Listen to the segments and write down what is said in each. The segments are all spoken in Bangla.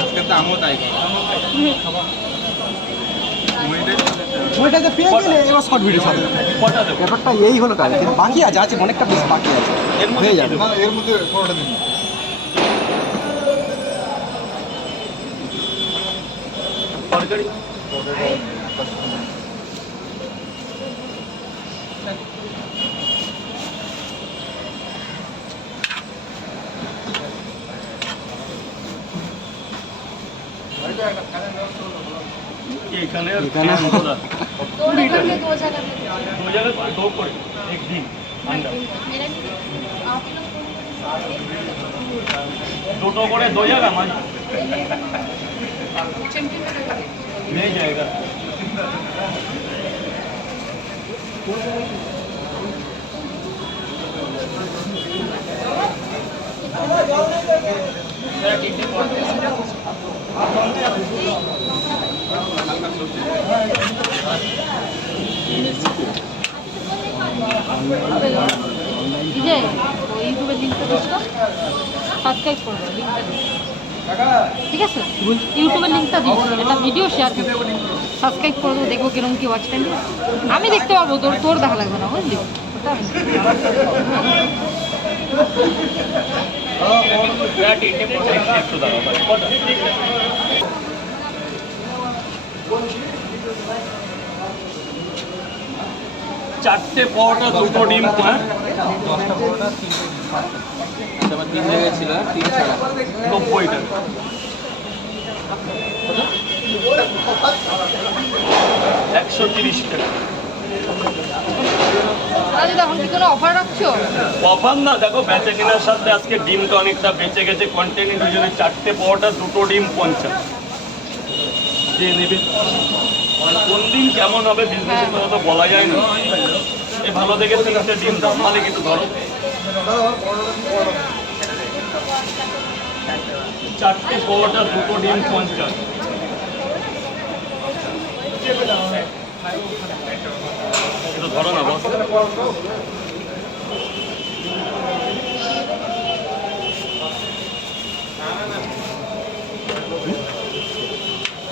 আজকে তো আমও তাই ওইটাতে পেয়ে গেলে এবার শর্ট ভিডিও হবে। ব্যাপারটা এই হলো কাজ, বাকি আছে অনেকটা বেশ বাকি আছে, হয়ে যাবে। এর মধ্যে পরোটা দিন। তরকারি এখানে दो कोई एक दिन अंडा দুটো করে দो জায়গা মাছ नहीं जाएगा ইউটিউবের লিঙ্কটা দিস তো, সাবস্ক্রাইব করবো লিঙ্কটা দিস, ঠিক আছে? ইউটিউবের লিঙ্কটা দিস, এটা ভিডিও শেয়ার করবো, সাবস্ক্রাইব করবো, দেখবো কিরকম কি ওয়াচ টাইম। আমি দেখতে পারবো, তোর দেখা লাগবে না, বুঝলি? চারটে পরোটা দুটো ডিম 10টা পরোটা 3 হয়ে গেছিল 3 ছাড়া 90 টাকা 130 টাকা। এখন কি কোনো অফার রাখছো? অফার না, দেখো বেচে কেনার সাথে আজকে ডিমটা অনেকটা বেঁচে গেছে, কন্টিনিউ দুজনে চারটে পরোটা দুটো ডিম 50 যে নেবে। কোন দিন কেমন হবে বিজনেসের কথা তো বলা যায় না, এই ভালো দেখে তিনটে ডিম দাম মালিক একটু ধরো। চারটে পরোটা দুটো ডিম 50 একটু ধরো না বস।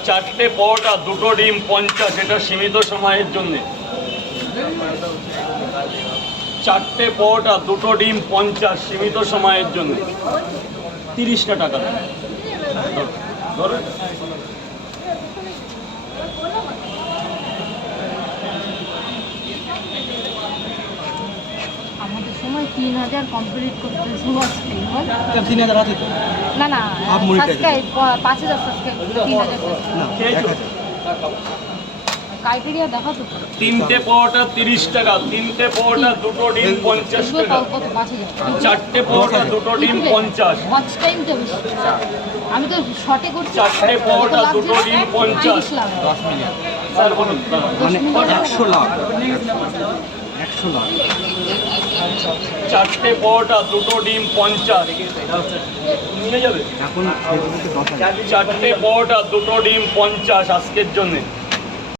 চারটে পরোটা দুটো ডিম 50, এটা সীমিত সময়ের জন্য। চারটে পরোটা দুটো ডিম 50 সীমিত সময়ের জন্য 30টা টাকা। ধরো আমাদের সময় 3000 কমপ্লিট করতে সময় 3000 আছে তো না না, হাফ মিনিট আছে। সাবস্ক্রাইব 5000 সাবস্ক্রাইব 3000 না ক্রাইটেরিয়া দেখা তো। তিনটে পরোটা 30 টাকা, তিনটে পরোটা দুটো ডিম 50 টাকা, কত 5000? চারটে পরোটা দুটো ডিম 50, ওয়াচ টাইমটা বেশি। আমি তো শর্টে করছি। চারটে পরোটা দুটো ডিম 50। 10 মিনিট স্যার বলুন মানে 100 লাখ 100 লাখ। চারটে পরোটা দুটো ডিম 50 নিয়ে যাবে। এখন ফেসবুকে 10,000। চারটে পরোটা দুটো ডিম 50 আজকের জন্যে।